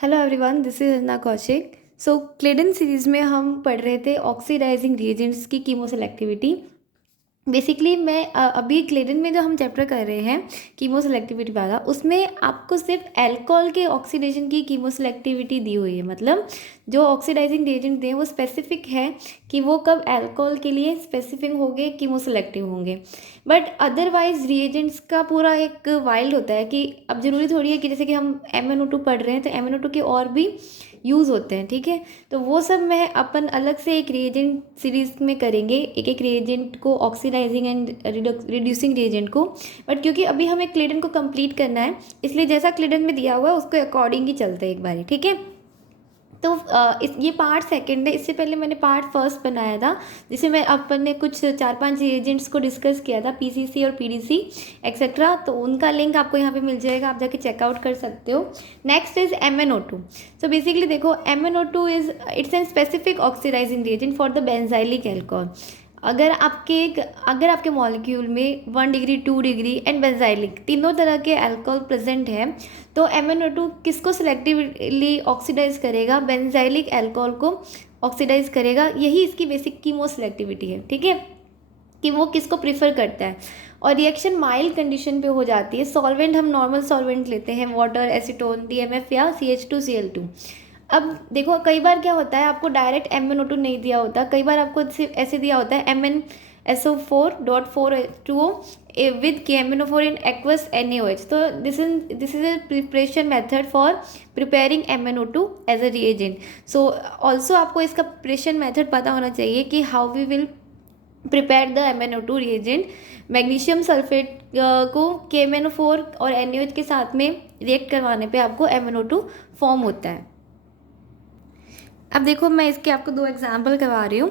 Hello everyone, this is Anna Kaushik. So क्लेडन series में हम पढ़ रहे थे ऑक्सीडाइजिंग रिएजेंट्स की कीमो सेलेक्टिविटी। बेसिकली मैं अभी क्लेडन में जो हम चैप्टर कर रहे हैं कीमो सेलेक्टिविटी वाला, उसमें आपको सिर्फ अल्कोहल के ऑक्सीडेशन की कीमो सेलेक्टिविटी दी हुई है। मतलब जो ऑक्सीडाइजिंग रिएजेंट दें वो स्पेसिफिक है कि वो कब अल्कोहल के लिए स्पेसिफिक होंगे, कीमो सेलेक्टिव होंगे। बट अदरवाइज रिएजेंट्स का पूरा एक वाइल्ड होता है कि अब ज़रूरी थोड़ी है कि जैसे कि हम MnO2 पढ़ रहे हैं तो MnO2 के और भी यूज़ होते हैं, ठीक है। तो वो सब मैं अपन अलग से एक रिएजेंट सीरीज में करेंगे, एक एक रिएजेंट को, ऑक्सीडाइजिंग एंड रिड्यूसिंग रिएजेंट को। बट क्योंकि अभी हमें क्लेडन को कंप्लीट करना है, इसलिए जैसा क्लेडन में दिया हुआ है उसके अकॉर्डिंग ही चलते हैं एक बारी, ठीक है। तो ये पार्ट सेकंड है। इससे पहले मैंने पार्ट फर्स्ट बनाया था जिसमें मैं अपन ने कुछ 4-5 एजेंट्स को डिस्कस किया था, PCC और PDC एक्सेट्रा। तो उनका लिंक आपको यहाँ पे मिल जाएगा, आप जाके चेकआउट कर सकते हो। Next is MnO2। So basically देखो, MnO2 is it's an specific oxidising reagent for the benzylic alcohol. अगर आपके मॉलिक्यूल में 1 डिग्री, 2 डिग्री एंड बेंजाइलिक तीनों तरह के अल्कोहल प्रेजेंट है, तो MnO2 किसको सिलेक्टिवली ऑक्सीडाइज करेगा? बेंजाइलिक अल्कोहल को ऑक्सीडाइज करेगा। यही इसकी बेसिक कीमो सिलेक्टिविटी है, ठीक है, कि वो किसको प्रीफर करता है। और रिएक्शन माइल्ड कंडीशन पे हो जाती है। सॉल्वेंट हम नॉर्मल सॉल्वेंट लेते हैं, वाटर, एसीटोन, DMF या CH2Cl2। अब देखो, कई बार क्या होता है, आपको डायरेक्ट MnO2 नहीं दिया होता, कई बार आपको सिर्फ ऐसे दिया होता है MnSO4.4H2O with KMnO4 in aqueous NaOH। तो this is a preparation method for preparing MnO2 as a reagent. So also आपको इसका प्रिपरेशन मेथड पता होना चाहिए कि how we will prepare the MnO2 reagent. Magnesium sulphate को KMnO4 और NaOH के साथ में रिएक्ट करवाने पे आपको MnO2 फॉर्म होता है। अब देखो, मैं इसके आपको 2 एग्जाम्पल करवा रही हूँ।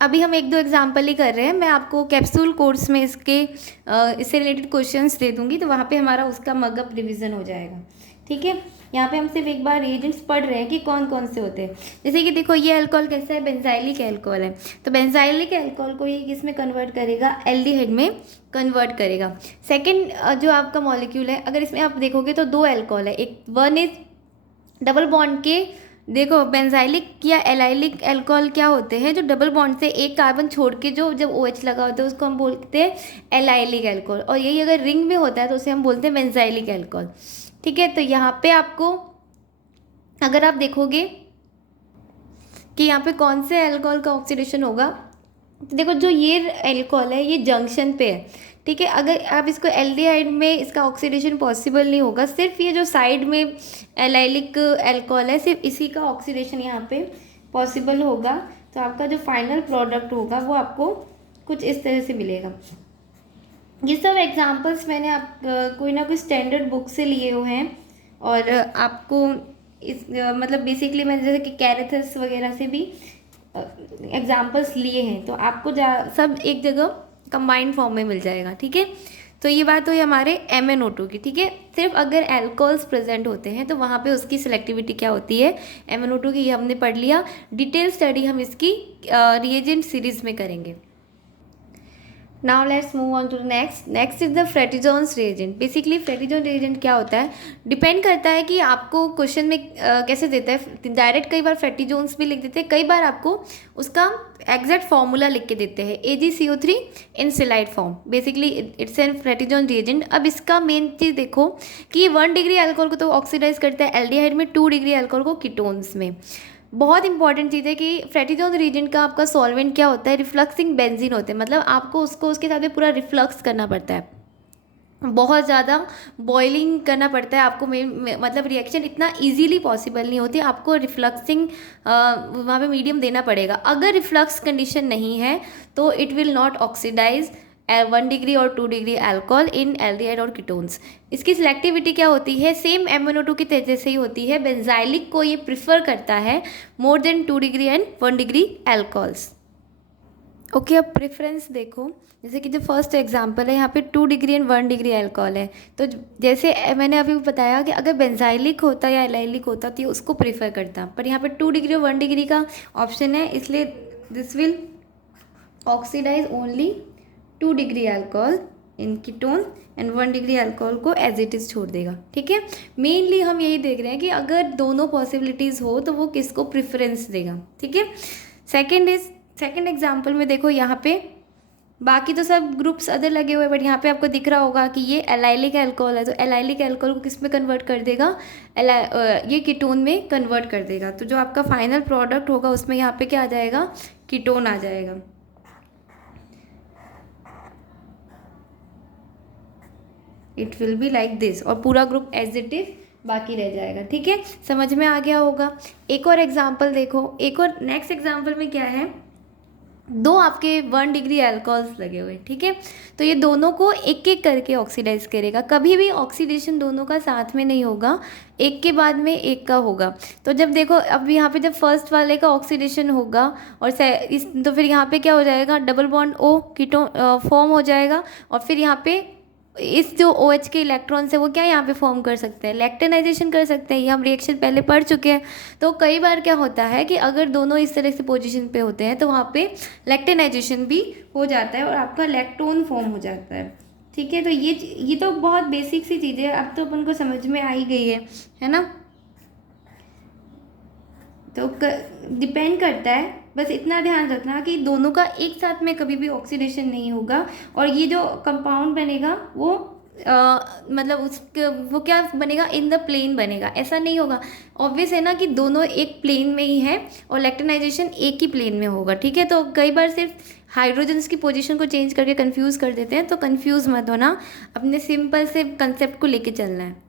अभी हम 1-2 एग्जाम्पल ही कर रहे हैं, मैं आपको कैप्सूल कोर्स में इससे रिलेटेड क्वेश्चंस दे दूँगी, तो वहाँ पे हमारा उसका मगअप रिवीजन हो जाएगा, ठीक है। यहाँ पे हम सिर्फ एक बार रिएजेंट्स पढ़ रहे हैं कि कौन कौन से होते हैं। जैसे कि देखो, ये अल्कोहल कैसा है? बेंजाइलिक अल्कोहल है। तो बेंजाइलिक अल्कोहल को ये किस में कन्वर्ट करेगा? एल्डिहाइड में कन्वर्ट करेगा। सेकेंड जो आपका मॉलिक्यूल है, अगर इसमें आप देखोगे तो 2 अल्कोहल है। एक वन इज डबल बॉन्ड के, देखो बेंजाइलिक या एलाइलिक अल्कोहल क्या होते हैं? जो डबल बॉन्ड से एक कार्बन छोड़ के जो जब OH लगा होता है उसको हम बोलते हैं एलाइलिक अल्कोहल। और यही अगर रिंग में होता है तो उसे हम बोलते हैं बेंजाइलिक अल्कोहल, ठीक है। तो यहाँ पे आपको, अगर आप देखोगे कि यहाँ पे कौन से अल्कोहल का ऑक्सीडेशन होगा, तो देखो जो ये अल्कोहल है ये जंक्शन पे है, ठीक है। अगर आप इसको एल्डिहाइड में, इसका ऑक्सीडेशन पॉसिबल नहीं होगा। सिर्फ ये जो साइड में एलाइलिक अल्कोहल है, सिर्फ इसी का ऑक्सीडेशन यहाँ पे पॉसिबल होगा। तो आपका जो फाइनल प्रोडक्ट होगा वो आपको कुछ इस तरह से मिलेगा। ये सब एग्जांपल्स मैंने कोई ना कोई स्टैंडर्ड बुक से लिए हुए हैं। और आपको मतलब बेसिकली मैंने जैसे कि कैरेथस वगैरह से भी एग्जांपल्स लिए हैं, तो आपको सब एक जगह कंबाइंड फॉर्म में मिल जाएगा, ठीक है। तो ये बात हुई हमारे MnO2 की, ठीक है। सिर्फ अगर एल्कोहल्स प्रेजेंट होते हैं तो वहाँ पे उसकी सिलेक्टिविटी क्या होती है, MnO2 की, ये हमने पढ़ लिया। डिटेल स्टडी हम इसकी रिएजेंट सीरीज में करेंगे। Now let's move on to next is the fretizones reagent. Basically fretizone reagent क्या होता है, डिपेंड करता है कि आपको क्वेश्चन में कैसे देता है। डायरेक्ट कई बार फ्रेटिजोन्स भी लिख देते हैं, कई बार आपको उसका एग्जैक्ट फॉर्मूला लिख के देते हैं, AgCO3 in celite form. Basically it's an Fetizon reagent. अब इसका मेन चीज़ देखो कि 1 डिग्री अल्कोहल को तो ऑक्सीडाइज करता है एल्डिहाइड में, 2 डिग्री अल्कोहल को कीटोन्स में। बहुत इंपॉर्टेंट चीज़ है कि फ्रेटिजोन रिएजेंट का आपका सॉल्वेंट क्या होता है? रिफ्लक्सिंग बेंजीन होते हैं। मतलब आपको उसको उसके साथ में पूरा रिफ्लक्स करना पड़ता है, बहुत ज़्यादा बॉइलिंग करना पड़ता है आपको। मतलब रिएक्शन इतना इजीली पॉसिबल नहीं होती, आपको रिफ्लक्सिंग वहाँ पे मीडियम देना पड़ेगा। अगर रिफ्लक्स कंडीशन नहीं है तो it will not oxidise 1 degree और 2 डिग्री अल्कोहल इन एल्डिहाइड और कीटोन्स। इसकी सिलेक्टिविटी क्या होती है? सेम MnO2 की तरह से ही होती है। बेंजाइलिक को ये प्रिफर करता है more than 2 degree and 1 degree alcohols. Okay, अब प्रेफरेंस देखो। जैसे कि जो फर्स्ट एग्जांपल है, यहाँ पे 2 डिग्री एंड 1 डिग्री अल्कोहल है। तो जैसे मैंने अभी बताया कि अगर बेंजाइलिक होता या एलाइलिक होता तो ये उसको प्रेफर करता, पर यहाँ पे 2 डिग्री और 1 डिग्री का ऑप्शन है, इसलिए this will oxidise only 2 degree alcohol in ketone and 1 degree alcohol को एज इट इज़ छोड़ देगा। ठीक है, मेनली हम यही देख रहे हैं कि अगर दोनों पॉसिबिलिटीज़ हो तो वो किसको प्रेफरेंस देगा। ठीक है, सेकेंड एग्जाम्पल में देखो यहाँ पे बाकी तो सब ग्रुप्स अदर लगे हुए हैं, बट यहाँ पे आपको दिख रहा होगा कि ये एलाइलिक अल्कोहल है, तो एलाइलिक अल्कोहल को किस में कन्वर्ट कर देगा, ये कीटोन में कन्वर्ट कर देगा। तो जो आपका फाइनल प्रोडक्ट होगा उसमें यहाँ पे क्या आ जाएगा, कीटोन आ जाएगा। It will be like this, और पूरा ग्रुप एज इट इज बाकी रह जाएगा। ठीक है, समझ में आ गया होगा। एक और एग्जाम्पल देखो, एक और नेक्स्ट एग्जाम्पल में क्या है, दो आपके 1 डिग्री अल्कोहल्स लगे हुए। ठीक है, तो ये दोनों को एक एक करके ऑक्सीडाइज करेगा। कभी भी ऑक्सीडेशन दोनों का साथ में नहीं होगा, एक के बाद में एक का होगा। तो जब देखो अब यहाँ पे जब फर्स्ट वाले का ऑक्सीडेशन होगा और तो फिर यहाँ पे क्या हो जाएगा, double bond O ketone form हो जाएगा, और फिर यहाँ पे इस जो OH के इलेक्ट्रॉन्स है वो क्या यहाँ पे फॉर्म कर सकते हैं, लैक्टेनाइजेशन कर सकते हैं। ये हम रिएक्शन पहले पढ़ चुके हैं। तो कई बार क्या होता है कि अगर दोनों इस तरह से पोजीशन पे होते हैं तो वहाँ पे लैक्टेनाइजेशन भी हो जाता है और आपका लैक्टोन फॉर्म हो जाता है। ठीक है, तो ये तो बहुत बेसिक सी चीज़ें अब तो अपन को समझ में आ ही गई है ना। तो डिपेंड करता है, बस इतना ध्यान रखना कि दोनों का एक साथ में कभी भी ऑक्सीडेशन नहीं होगा, और ये जो कंपाउंड बनेगा वो मतलब वो क्या बनेगा, इन द प्लेन बनेगा। ऐसा नहीं होगा, ऑब्वियस है ना कि दोनों एक प्लेन में ही है और लैक्टेनाइजेशन एक ही प्लेन में होगा। ठीक है, तो कई बार सिर्फ हाइड्रोजन्स की पोजीशन को चेंज करके कंफ्यूज कर देते हैं, तो कंफ्यूज मत होना, अपने सिंपल से कंसेप्ट को लेके चलना है।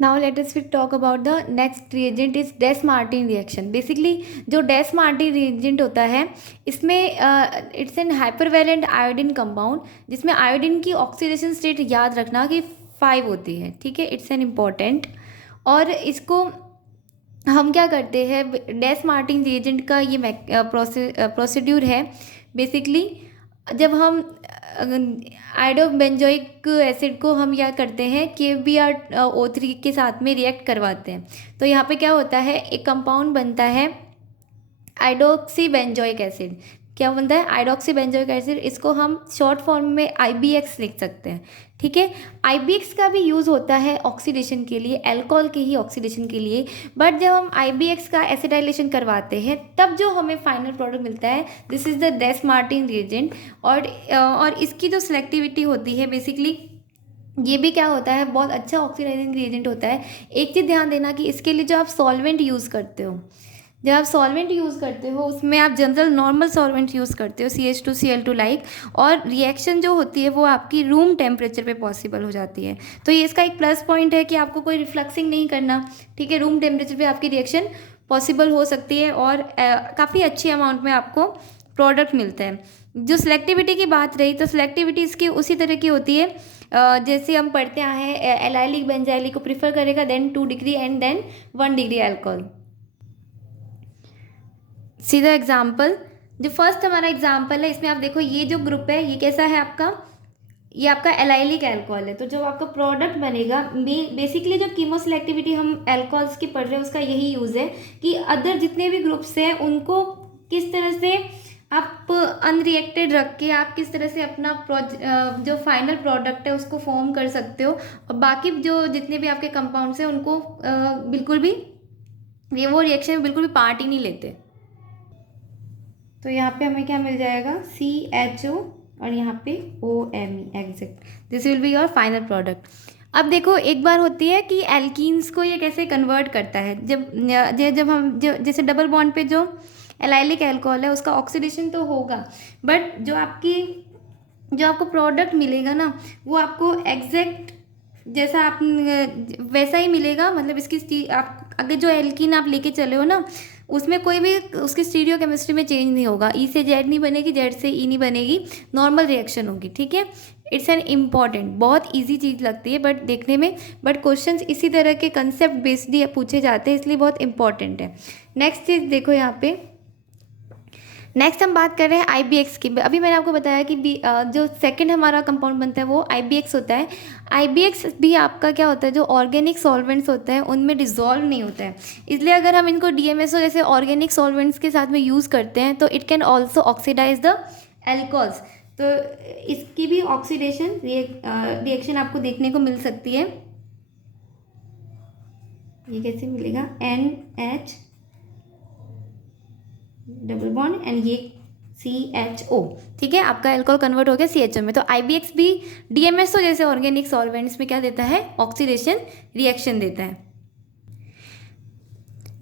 नाउ लेट अस फिर talk about the next reagent is Dess Martin reaction. Basically जो डेस मार्टिन रिएजेंट होता है इसमें it's an hypervalent iodine compound, जिसमें आयोडीन की ऑक्सीडेशन स्टेट याद रखना कि 5 होती है। ठीक है, इट्स एन इम्पॉर्टेंट। और इसको हम क्या करते हैं, डेस मार्टिन रिएजेंट का ये प्रोसीड्यूर है। बेसिकली जब हम आयोडोबेंजोइक एसिड को हम क्या करते हैं, KBrO3 के साथ में रिएक्ट करवाते हैं, तो यहाँ पे क्या होता है, एक कंपाउंड बनता है आइडोक्सीबेंजोइक एसिड। क्या बनता है, आइडोक्सीबेंजोइक एसिड। इसको हम शॉर्ट फॉर्म में IBX लिख सकते हैं। ठीक है, IBX का भी यूज़ होता है ऑक्सीडेशन के लिए, अल्कोहल के ही ऑक्सीडेशन के लिए, बट जब हम IBX का एसिडाइलेशन करवाते हैं तब जो हमें फाइनल प्रोडक्ट मिलता है, this is the Dess Martin reagent. और इसकी जो सिलेक्टिविटी होती है, बेसिकली ये भी क्या होता है, बहुत अच्छा ऑक्सीडाइजिंग रिएजेंट होता है। एक चीज़ ध्यान देना कि इसके लिए जो आप सॉल्वेंट यूज़ करते हो, जब आप सॉल्वेंट यूज़ करते हो उसमें आप जनरल नॉर्मल सॉल्वेंट यूज़ करते हो, CH2Cl2 लाइक, और रिएक्शन जो होती है वो आपकी रूम टेम्परेचर पे पॉसिबल हो जाती है। तो ये इसका एक प्लस पॉइंट है कि आपको कोई रिफ्लक्सिंग नहीं करना। ठीक है, रूम टेम्परेचर पे आपकी रिएक्शन पॉसिबल हो सकती है और काफ़ी अच्छी अमाउंट में आपको प्रोडक्ट मिलता है। जो सिलेक्टिविटी की बात रही, तो सिलेक्टिविटी इसकी उसी तरह की होती है जैसे हम पढ़ते आए हैं, एलाइलिक बेंजाइलिक को प्रीफर करेगा, then 2 degree and then 1 degree alcohol. सीधा एग्जाम्पल, जो फर्स्ट हमारा एग्जाम्पल है इसमें आप देखो ये जो ग्रुप है ये कैसा है आपका, ये आपका एलाइलिक अल्कोहल है। तो जो आपका प्रोडक्ट बनेगा, बेसिकली जो कीमो सिलेक्टिविटी हम अल्कोहल्स की पढ़ रहे हैं उसका यही यूज़ है कि अदर जितने भी ग्रुप्स हैं उनको किस तरह से आप अनरिएक्टेड रख के आप किस तरह से अपना जो फाइनल प्रोडक्ट है उसको फॉर्म कर सकते हो, और बाकी जो जितने भी आपके कंपाउंड्स हैं उनको बिल्कुल भी वो रिएक्शन में बिल्कुल भी पार्ट ही नहीं लेते। तो यहाँ पे हमें क्या मिल जाएगा, CHO और यहाँ पे OMe, exact, this will be your final product. अब देखो एक बार होती है कि एल्कीन्स को ये कैसे कन्वर्ट करता है, जब हम जैसे डबल बॉन्ड पे जो एलाइलिक अल्कोहल है उसका ऑक्सीडेशन तो होगा, बट जो आपको प्रोडक्ट मिलेगा ना वो आपको एग्जैक्ट जैसा आप वैसा ही मिलेगा। मतलब इसकी आप अगर जो एल्कीन आप लेके चले हो ना उसमें कोई भी उसकी स्टीरियो केमिस्ट्री में चेंज नहीं होगा, E से Z नहीं बनेगी, Z से E नहीं बनेगी, नॉर्मल रिएक्शन होगी। ठीक है, इट्स एन इम्पॉर्टेंट, बहुत इजी चीज़ लगती है बट देखने में, बट क्वेश्चंस इसी तरह के कंसेप्ट बेस्ड पूछे जाते हैं, इसलिए बहुत इंपॉर्टेंट है। नेक्स्ट चीज़ देखो यहाँ पे, नेक्स्ट हम बात कर रहे हैं IBX की। अभी मैंने आपको बताया कि जो सेकंड हमारा कंपाउंड बनता है वो IBX होता है। IBX भी आपका क्या होता है, जो ऑर्गेनिक सॉल्वेंट्स होते हैं उनमें डिज़ोल्व नहीं होता है, इसलिए अगर हम इनको DMSO जैसे ऑर्गेनिक सॉल्वेंट्स के साथ में यूज़ करते हैं तो it can also oxidise the alcohols. तो इसकी भी ऑक्सीडेशन रिएक्शन आपको देखने को मिल सकती है। ये कैसे मिलेगा, NH डबल बॉन्ड एंड ये CHO, ठीक है, आपका अल्कोहल कन्वर्ट हो गया CHO में। तो IBX भी DMS तो जैसे ऑर्गेनिक सॉल्वेंट्स में क्या देता है, ऑक्सीडेशन रिएक्शन देता है।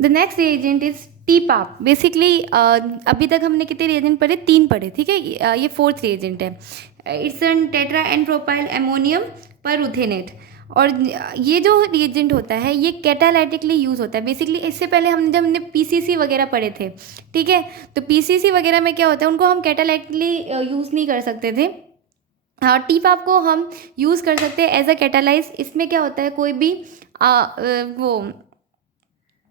The next reagent is TPAP। Basically अभी तक हमने कितने रिएजेंट पढ़े, 3 पढ़े, ठीक है, ये 4th रिएजेंट है। It's an tetra n propyl ammonium perruthenate. और ये जो रिएजेंट होता है ये कैटालाइटिकली यूज़ होता है। बेसिकली इससे पहले हमने PCC वगैरह पढ़े थे, ठीक है, तो PCC वगैरह में क्या होता है, उनको हम कैटालाइटिकली यूज़ नहीं कर सकते थे। हाँ, TPAP को हम यूज़ कर सकते हैं एज अ कैटालाइज। इसमें क्या होता है, कोई भी वो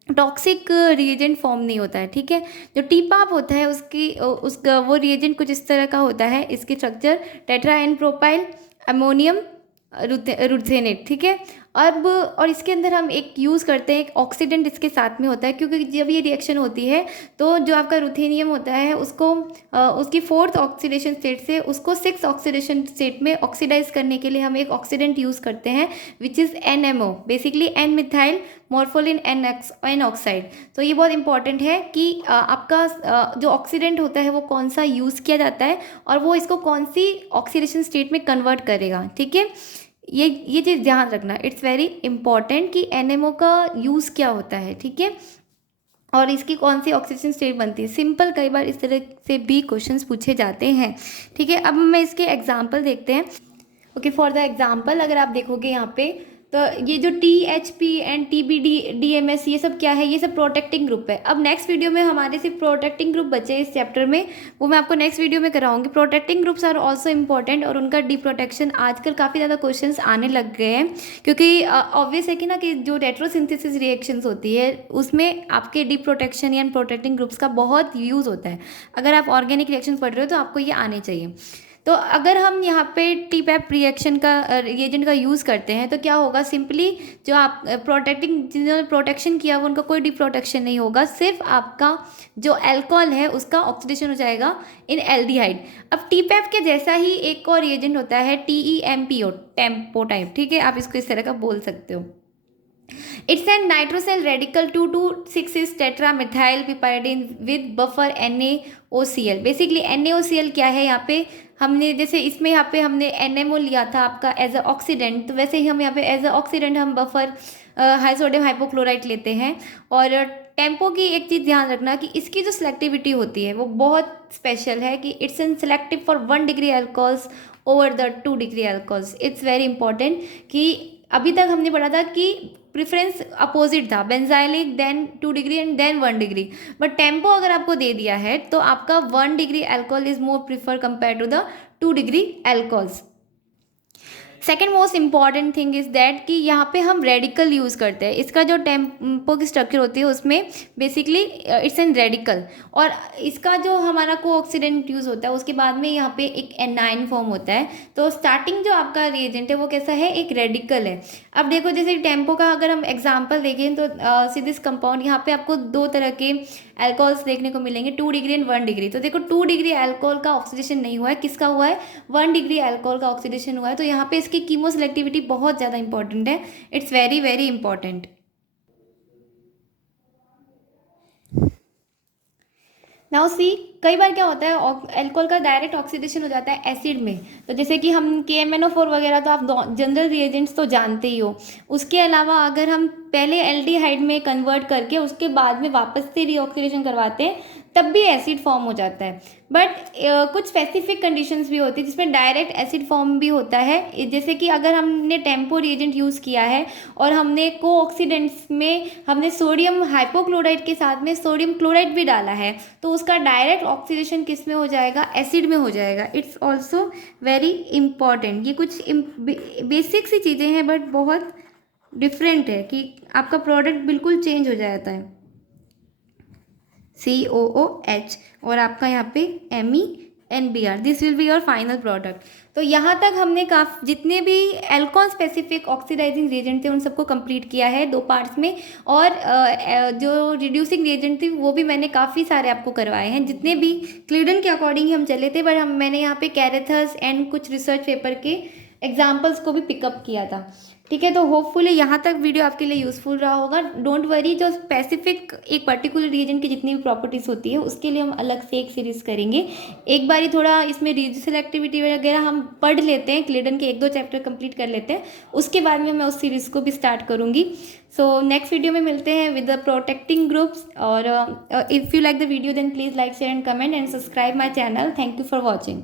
टॉक्सिक रिएजेंट फॉर्म नहीं होता है, ठीक है। जो TPAP होता है उसका वो रिएजेंट कुछ इस तरह का होता है, इसकी structure tetra n propyl ammonium ruthenate, ठीक है। अब और इसके अंदर हम एक यूज़ करते हैं, एक ऑक्सीडेंट इसके साथ में होता है, क्योंकि जब ये रिएक्शन होती है तो जो आपका रुथेनियम होता है उसको उसकी 4th ऑक्सीडेशन स्टेट से उसको 6th ऑक्सीडेशन स्टेट में ऑक्सीडाइज करने के लिए हम एक ऑक्सीडेंट यूज़ करते हैं which is NMO, basically n methyl morpholine n oxide. तो ये बहुत इंपॉर्टेंट है कि आपका जो ऑक्सीडेंट होता है वो कौन सा यूज़ किया जाता है और वो इसको कौन सी ऑक्सीडेशन स्टेट में कन्वर्ट करेगा, ठीक है। ये चीज़ ध्यान रखना, इट्स वेरी इंपॉर्टेंट कि NMO का यूज़ क्या होता है, ठीक है, और इसकी कौन सी ऑक्सीजन स्टेट बनती है। सिंपल कई बार इस तरह से भी क्वेश्चंस पूछे जाते हैं, ठीक है। अब हमें इसके एग्जांपल देखते हैं। ओके, फॉर द एग्जांपल अगर आप देखोगे यहाँ पे तो ये जो THP एंड TBD DMS ये सब क्या है, ये सब प्रोटेक्टिंग ग्रुप है। अब नेक्स्ट वीडियो में हमारे सिर्फ प्रोटेक्टिंग ग्रुप बचे इस चैप्टर में, वो मैं आपको नेक्स्ट वीडियो में कराऊंगी। Protecting groups are also important और उनका डी प्रोटेक्शन आजकल काफ़ी ज़्यादा क्वेश्चंस आने लग गए हैं, क्योंकि ऑब्वियस है कि ना कि जो रेट्रोसिंथेसिस रिएक्शंस होती है उसमें आपके डी प्रोटेक्शन या प्रोटेक्टिंग ग्रुप्स का बहुत यूज़ होता है। अगर आप ऑर्गेनिक रिएक्शन पढ़ रहे हो तो आपको ये आने चाहिए। तो अगर हम यहाँ पे TPAP रिएक्शन का रिएजेंट का यूज़ करते हैं तो क्या होगा, सिंपली जो आप जिन्होंने प्रोटेक्शन किया वो उनका कोई डी प्रोटेक्शन नहीं होगा, सिर्फ आपका जो अल्कोहल है उसका ऑक्सीडेशन हो जाएगा इन एल्डिहाइड। अब TPAP के जैसा ही एक और रिएजेंट होता है TEMPO, टेम्पो टाइप, ठीक है, आप इसको इस तरह का बोल सकते हो। It's a nitrosyl radical 2,2,6 tetramethyl piperidine with buffer NaOCl। Basically NaOCl क्या है, यहाँ पे हमने जैसे इसमें यहाँ पे हमने NMO लिया था आपका एज अ ऑक्सीडेंट, तो वैसे ही हम यहाँ पे एज अ ऑक्सीडेंट हम बफर हाई सोडियम हाइपोक्लोराइट लेते हैं। और टेम्पो की एक चीज़ ध्यान रखना कि इसकी जो सिलेक्टिविटी होती है वो बहुत स्पेशल है, कि it's an selective for 1 degree alcohols over the 2 degree alcohols. It's very important कि अभी तक हमने पढ़ा था कि प्रेफरेंस अपोजिट था, benzylic then 2 degree and then 1 degree, but TEMPO अगर आपको दे दिया है तो आपका 1 degree alcohol is more prefer compare to the 2 degree alcohols. Second most important thing is that कि यहाँ पे हम रेडिकल यूज़ करते हैं। इसका जो टेम्पो की स्ट्रक्चर होती है उसमें बेसिकली इट्स एन रेडिकल, और इसका जो हमारा कोऑक्सीडेंट यूज़ होता है उसके बाद में यहाँ पे एक एनाइन फॉर्म होता है। तो स्टार्टिंग जो आपका रिएजेंट है वो कैसा है, एक रेडिकल है। अब देखो जैसे टेम्पो का अगर हम एग्जाम्पल देखें तो सी दिस कंपाउंड, यहाँ पे आपको 2 तरह के अल्कोहल्स देखने को मिलेंगे, 2 डिग्री एंड 1 डिग्री। तो देखो 2 डिग्री अल्कोहल का ऑक्सीडेशन नहीं हुआ है, किसका हुआ है, 1 डिग्री अल्कोहल का ऑक्सीडेशन हुआ है। तो यहाँ पे इसकी कीमो सेलेक्टिविटी बहुत ज़्यादा इंपॉर्टेंट है, it's very very important. Now see, कई बार क्या होता है अल्कोहल का डायरेक्ट ऑक्सीडेशन हो जाता है एसिड में। तो जैसे कि हम KMNO4 वगैरह तो आप जनरल रिएजेंट्स तो जानते ही हो। उसके अलावा अगर हम पहले एल्डिहाइड में कन्वर्ट करके उसके बाद में वापस से रीऑक्सीडेशन करवाते हैं तब भी एसिड फॉर्म हो जाता है। बट कुछ स्पेसिफिक कंडीशंस भी होती है जिसमें डायरेक्ट एसिड फॉर्म भी होता है। जैसे कि अगर हमने टेम्पो रिएजेंट यूज़ किया है और हमने कोऑक्सीडेंट्स में हमने सोडियम हाइपोक्लोराइड के साथ में सोडियम क्लोराइड भी डाला है तो उसका डायरेक्ट ऑक्सीडेशन किस में हो जाएगा, एसिड में हो जाएगा। It's also very important. ये कुछ बेसिक सी चीज़ें हैं बट बहुत डिफरेंट है कि आपका प्रोडक्ट बिल्कुल चेंज हो जाता है। COOH और आपका यहाँ पे NBr, this will be your final product. तो यहाँ तक हमने जितने भी एल्कोन स्पेसिफिक ऑक्सीडाइजिंग रिएजेंट थे उन सबको कंप्लीट किया है 2 पार्ट्स में, और जो रिड्यूसिंग रिएजेंट थी वो भी मैंने काफ़ी सारे आपको करवाए हैं, जितने भी क्लीडन के अकॉर्डिंग ही हम चले थे, पर मैंने यहाँ पे कैरेथस एंड कुछ रिसर्च पेपर के एग्जाम्पल्स को भी पिकअप किया था। ठीक है, तो होपफुली यहाँ तक वीडियो आपके लिए यूज़फुल रहा होगा। डोंट वरी, जो स्पेसिफिक एक पर्टिकुलर रीजन की जितनी भी प्रॉपर्टीज़ होती है उसके लिए हम अलग से एक सीरीज़ करेंगे। एक बारी थोड़ा इसमें रीजनल एक्टिविटी वगैरह हम पढ़ लेते हैं, क्लीडन के 1-2 चैप्टर कंप्लीट कर लेते हैं, उसके बाद में मैं उस सीरीज़ को भी स्टार्ट करूँगी। सो नेक्स्ट वीडियो में मिलते हैं विद द प्रोटेक्टिंग ग्रुप्स। और if you like the video then please like share and comment and subscribe my channel. Thank you for watching.